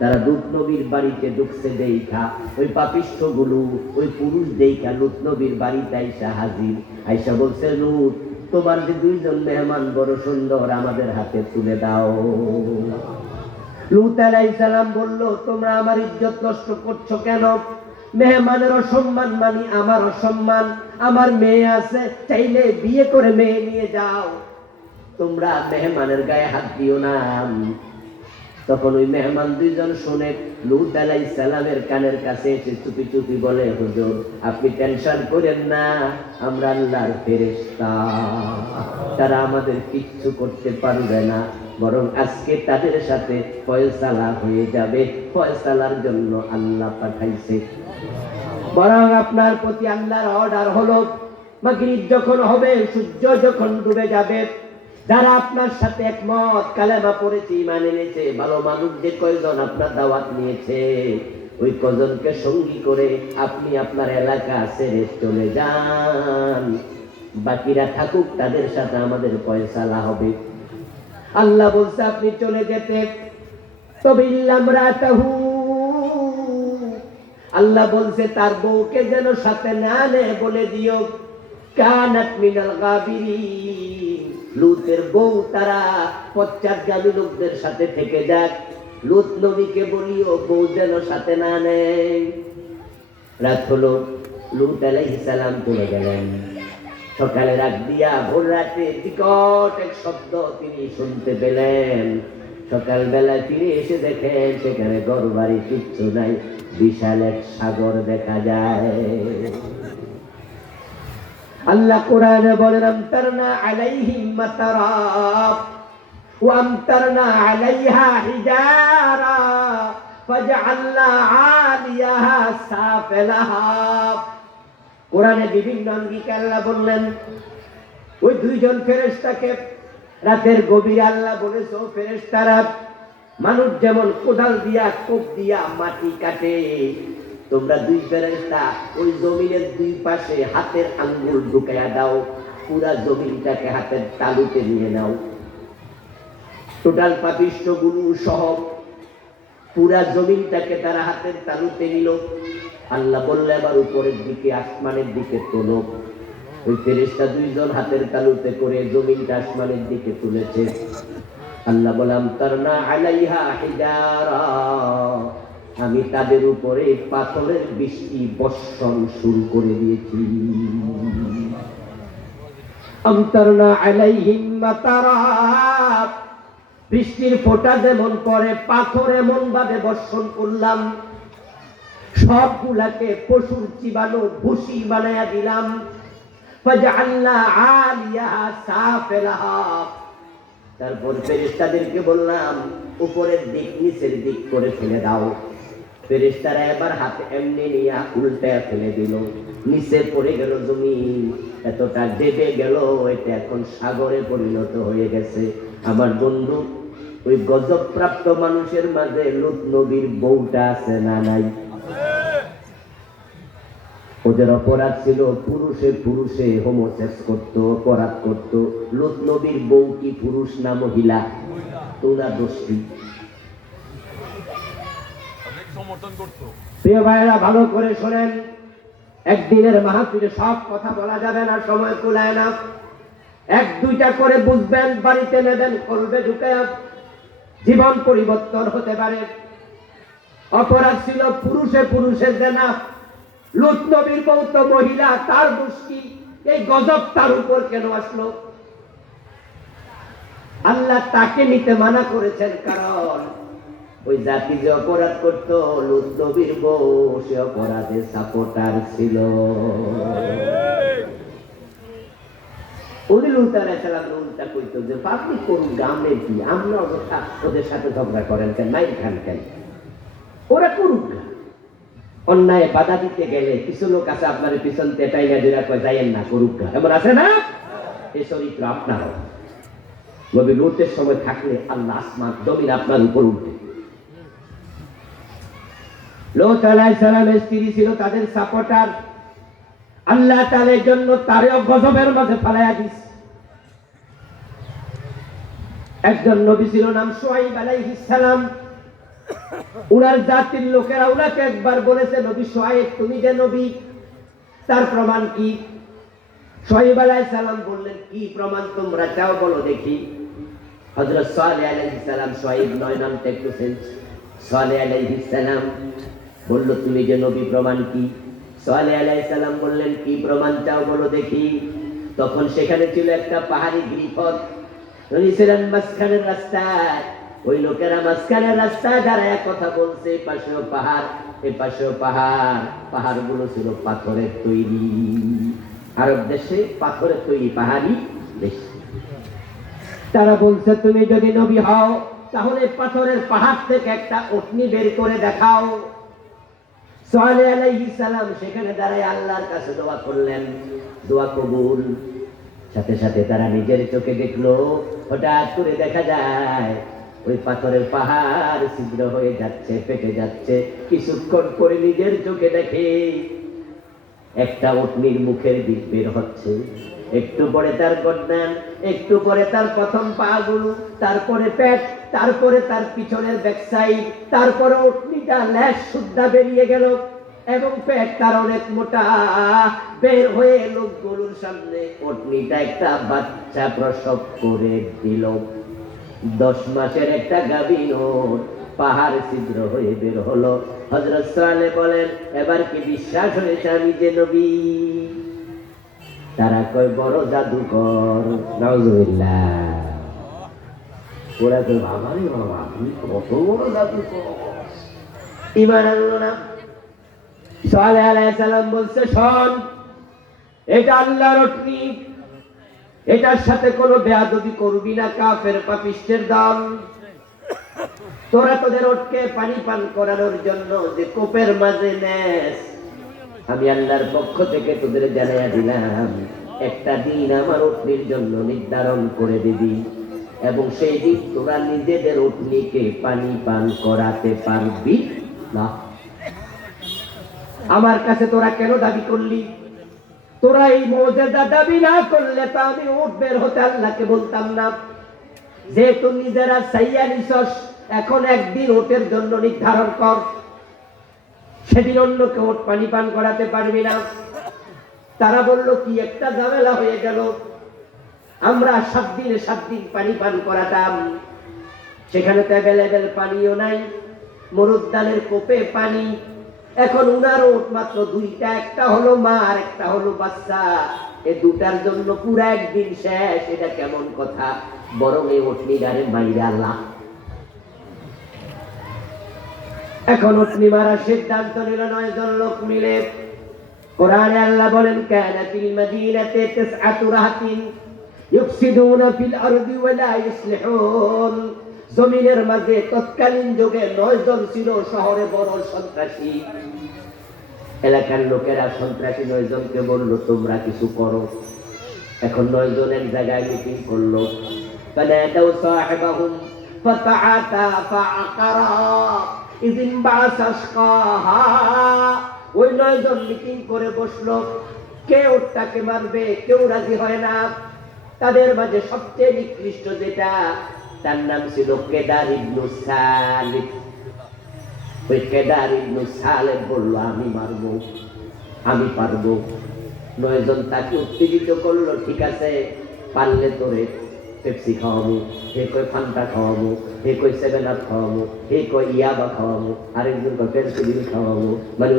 তারা লূত নবীর বাড়িতে ঢুকছে দেখা ওই পাপিষ্ঠ গুলো ওই পুরুষ দেখা লূত নবীর বাড়িতে আইসা হাজির। আইসা বলছে, লূত তোমার যে দুইজন মেহমান বড় সুন্দর, আমাদের হাতে তুলে দাও। লূত আলাইহিস সালাম বলল, তোমরা আমার ইজ্জত নষ্ট করছো কেন? মেহমানের অসম্মান মানি আমার অসম্মান। আমার মেয়ে আছে, চাইলে বিয়ে করে মেয়ে নিয়ে যাও, তোমরা মেহমানের গায়ে হাত দিও না। তখন ওই মেহমান দুইজন শুনে লূত আলাইহিস সালামের কানের কাছে এসে চুপি চুপি বলে, হুজুর আপনি টেনশন করেন না, আমরা আল্লাহর ফেরেশতা, তারা আমাদের কিচ্ছু করতে পারবে না, বরং আজকে তাদের সাথে ফয়সালা হয়ে যাবে, ফয়সালার জন্য আল্লাহ পাঠাইছে। বরং আপনার প্রতি আল্লাহর অর্ডার হলো, মাগরিব যখন হবে, সূর্য যখন ডুবে যাবে, যারা আপনার সাথে একমত, কালেমা পড়েছে, ঈমান এনেছে, ভালো মানুষ যে কয়জন আপনার দাওয়াত নিয়েছে, ওই কয়জনকে সঙ্গী করে আপনি আপনার এলাকা ছেড়ে চলে যান, বাকিরা থাকুক, তাদের সাথে আমাদের ফয়সালা হবে। আল্লাহ বলছে আপনি চলে যেতে, তবে ইল্লামরাতাহু, আল্লাহ বলছে তার বউকে যেন সাথে না নেয় বলে দিও, কানাত মিনাল গাবিরিন, লূতের বউ তারা পশ্চাৎগামী লোকদের সাথে থেকে যাক, লূত নবীকে বলিও বউ যেন সাথে না নেয়। রাত হলো, লূত আলাইহিস সালাম চলে গেলেন। সকালে রাত দিয়া ভোর রাতে বিকট এক শব্দ তিনি শুনতে পেলেন। সকালবেলা ফিরে এসে দেখেন সেখানে ঘরবাড়ি কিচ্ছু নাই, বিশাল এক সাগর দেখা যায়। আল্লাহ কোরআনে বলেন, আমতারনা আলাইহিম মাতারা ওয়া আমতারনা আলাইহা হিজারা ফাজআলনা আলিয়াহা সাফিলাহা। কোরআনে বিভিন্ন অঙ্গিকে আল্লাহ বললেন, ওই দুইজন ফেরেশতাকে রাতের গভীরে আল্লাহ বলেছে, ও ফেরেশতারা, মানুষ যেমন কোদাল দিয়া কোপ দিয়া মাটি কাটে, তোমরা দুই ফেরেশতা ওই জমিনের দুই পাশে হাতের আঙ্গুল ঢুকাইয়া দাও, পুরা জমিনটাকে হাতের তালুতে নিয়ে নাও। টোটাল পাপিষ্ঠ গুরু সহ পুরা জমিনটাকে তারা হাতের তালুতে নিল। আল্লাহ বললে, এবার উপরের দিকে আসমানের দিকে তোলো। ওই ফেরেশতা দুইজন হাতের তালুতে করে জমিনটা আসমানের দিকে তুলেছে। আল্লাহ বললাম, তারনা আলাইহা হিজারা, আমি তাদের উপরে পাথরের বৃষ্টি বর্ষণ শুরু করে দিয়েছি। আমতারনা আলাইহিম মাতারা, বৃষ্টির ফোঁটা যেমন পড়ে, পাথর এমন ভাবে বর্ষণ করলাম, সবগুলাকে পশুর চিবানো ভুসি বানায়া দিলাম। ফাজআলনা আলিয়াহা সাফিলাহা, তারপর ফেরেশতাদেরকে বললাম, উপরের দিক নিচের দিক করে ফেলে দাও। ফেরেশতারা এবার হাতে এমনি নিয়ে উল্টায় ফেলে দিল, নিচে পড়ে গেল জমিন, এতটা ডেবে গেল, এটা এখন সাগরে পরিণত হয়ে গেছে। আমার বন্ধু, ওই গজব প্রাপ্ত মানুষের মাঝে লূত নবীর বউটা আছে না নাই? ওদের অপরাধ ছিল পুরুষে পুরুষে হোমোসেক্স করতো, অপরাধ করতো। লূত নবীর বউ কি পুরুষ না মহিলা? তোমরা দোষী। প্রিয় ভাইরা, ভালো করে শোনেন, একদিনের মাহফিলে সব কথা বলা যাবে না, সময় কুলায় না। এক দুইটা করে বুঝবেন, বাড়িতে নেবেন, কলবে ঢুকে জীবন পরিবর্তন হতে পারে। অপরাধ ছিল পুরুষে পুরুষে জেনা, লূত নবীর বউ তো মহিলা, তার দোষ কি? এই গজব তার উপর কেন আসলো? আল্লাহ তাকে নিতে মানা করেছেন, কারণ ওই জাতি যে অপরাধ করত, লূত নবীর বউ সে অপরাধে সাপোর্টার ছিল। উনি লূত আলাইহিস সালাম উল্টা কইতো যে, আপনি কোন গ্রামে কি, আমরা ওদের সাথে ঝগড়া করেন কেন, মাইর খান কেন, ওরা করুক না। অন্যায় বাধা দিতে গেলে কিছু লোক আছে আপনার পিছন তেটাই না যেটা কয় যাইয়েন না, করুক না, এমন আছে না? এই চরিত্র আপনারও। নবী লূতের সময় থাকলে আল্লাহ আসমান জমিন আপনার উপর উঠবে। লূত আলাইহিস সালামের স্ত্রী ছিল তাদের সাপোর্টার। আল্লাহ তাআলার জন্য তারেও গজবের মাঝে ফালাইয়া দিস। একজন নবী ছিল, নাম শুআয়ব আলাইহিস সালাম। উনার জাতির লোকেরা উনাকে একবার বলেছে, নবী শুআয়ব তুমি যে নবী, তার প্রমাণ কি? শুআয়ব আলাইহিস সালাম বললেন, কি প্রমাণ তোমরা চাও বলো দেখি। হযরত সালেহ আলাইহিস সালাম, শুআয়ব নয়, নামটা একটু চেঞ্জ। সালেহ আলাইহিস সালাম বলল, তুমি যে নবী, প্রমাণ কি? সালেহ আলাইহিস সালাম বললেন, কি প্রমাণ চাও বলো দেখি। তখন সেখানে ছিল একটা পাহাড়ি গিরিপথ, উনি ছিলেন মাঝখানের রাস্তায়। ওই লোকেরা মাঝখানের রাস্তায় দাঁড়ায় কথা বলছে, পাশেও পাহাড়, এ পাশেও পাহাড়। পাহাড়গুলো ছিল পাথরের তৈরি। আরব দেশে পাথরের তৈরি পাহাড়ি দেশ। তারা বলছে, তুমি যদি নবী হও তাহলে পাথরের পাহাড় থেকে একটা উটনি বের করে দেখাও। সালেহ আলাইহিস সালাম সেখানে দাঁড়ায় আল্লাহর কাছে দোয়া করলেন, দোয়া কবুল। সাথে সাথে তারা নিজের চোখে দেখলো, হঠাৎ করে দেখা যায় ওই পাথরের পাহাড় ছিদ্র হয়ে যাচ্ছে, ফেটে যাচ্ছে। কিছুক্ষণ পরে নিজের চোখে দেখে একটা উটনির মুখের দিক বের হচ্ছে। একটু পরে তার গর্দান, একটু পরে তার প্রথম পা গুলো, তারপরে পেট, তারপরে তার পিছনের ব্যাক সাইড, তারপরে উটনিটা ল্যাস সুদ্ধা বেরিয়ে গেল এবং পেট তার অনেক মোটা। বের হয়ে লোকগুলোর সামনে উটনিটা একটা বাচ্চা প্রসব করে দিল। 10 মাসের একটা গাভীর পাহাড় ছিদ্র হয়ে বের হলো। হযরত সালেহ বলেন, এবার কি বিশ্বাস হয়েছে আমি যে নবী? তারা কয়, বড় জাদুকর। নাউজুবিল্লাহ। ওরা তো বাবারে বাবা, তুমি কত বড় জাদুকর। ঈমান আনলো না। সালেহ আলাইহিস সালাম বলছে, শোন, এটা আল্লাহর উটনি, এটার সাথে কোনো বেয়াদবি করবি না, কাফের পাপিষ্টের দল। তোরা তোদের উটকে পানি পান করানোর জন্য যে কোপের মাঝে নেস, আমি আল্লাহর পক্ষ থেকে তোদের জানাইয়া দিলাম, একটা দিন আমার উটনির জন্য নির্ধারণ করে দিবি এবং সেই দিন তোরা নিজেদের উটনিকে পানি পান করাতে পারবি না। আমার কাছে তোরা কেন দাবি করলি? তোরা এই মুজিজা দাবি না করলে তো আমি উট বের হতে আল্লাহকে বলতাম না। যেহেতু নিজেরা চাইয়া নিছস, এখন একদিন উটের জন্য নির্ধারণ কর, সেদিন অন্যকে উট পানি পান করাতে পারবি না। তারা বলল, কি একটা ঝামেলা হয়ে গেল, আমরা 7 দিনে 7 দিন পানি পান করাতাম, সেখানে তো অ্যাভেলেবেল পানিও নাই, মরুদ্যানের কোপে পানি। এখন উনার উট মাত্র 2টা, একটা হলো মা আর একটা হলো বাচ্চা, এই দুটার জন্য পুরা একদিন শেষ। এটা কেমন কথা? বরং এই উটনি গারে মাইরা আল্লাহ। এখন উটনি মারার সিদ্ধান্ত নিল 9 জন লোক মিলে। কোরআনে আল্লাহ বলেন, কানা ফিল মাদিনাতি 9 রাহাতিন ইউফসিদুনা ফিল আরদি ওয়া লা ইসলিহুন। জমিনের মাঝে তৎকালীন যুগে 9 জন ছিল শহরে বড় সন্ত্রাসী। এলাকার লোকেরা সন্ত্রাসী 9 জনকে বলল, তোমরা কিছু করো। এখন 9 জন এক জায়গায় মিটিং করলো। ফানাদাউ সাহিবাহুম ফাতাআতা ফাআকারা ইযিন বাসাশকাহা। ওই 9 জন মিটিং করে বসলো, কে উটটাকে মারবে, কেউ রাজি হয় না। তাদের মাঝে সবচেয়ে নিকৃষ্ট যেটা, তার নাম ছিল কেদার ইবনে সালিফ। ওই কেদার ইবনে সালেহ বলল, আমি মারবো, আমি পারবো। 9 জন তাকে উত্তেজিত করলো, ঠিক আছে, পারলে তোরে পেপসি খাওয়াবো, হে কয় ফান্টা খাওয়াবো, হে কয় 7 আপ খাওয়াবো, হে কয় ইয়াবা খাওয়াবো, আরেকজন কয় পেন্সিলিন খাওয়াবো। মানে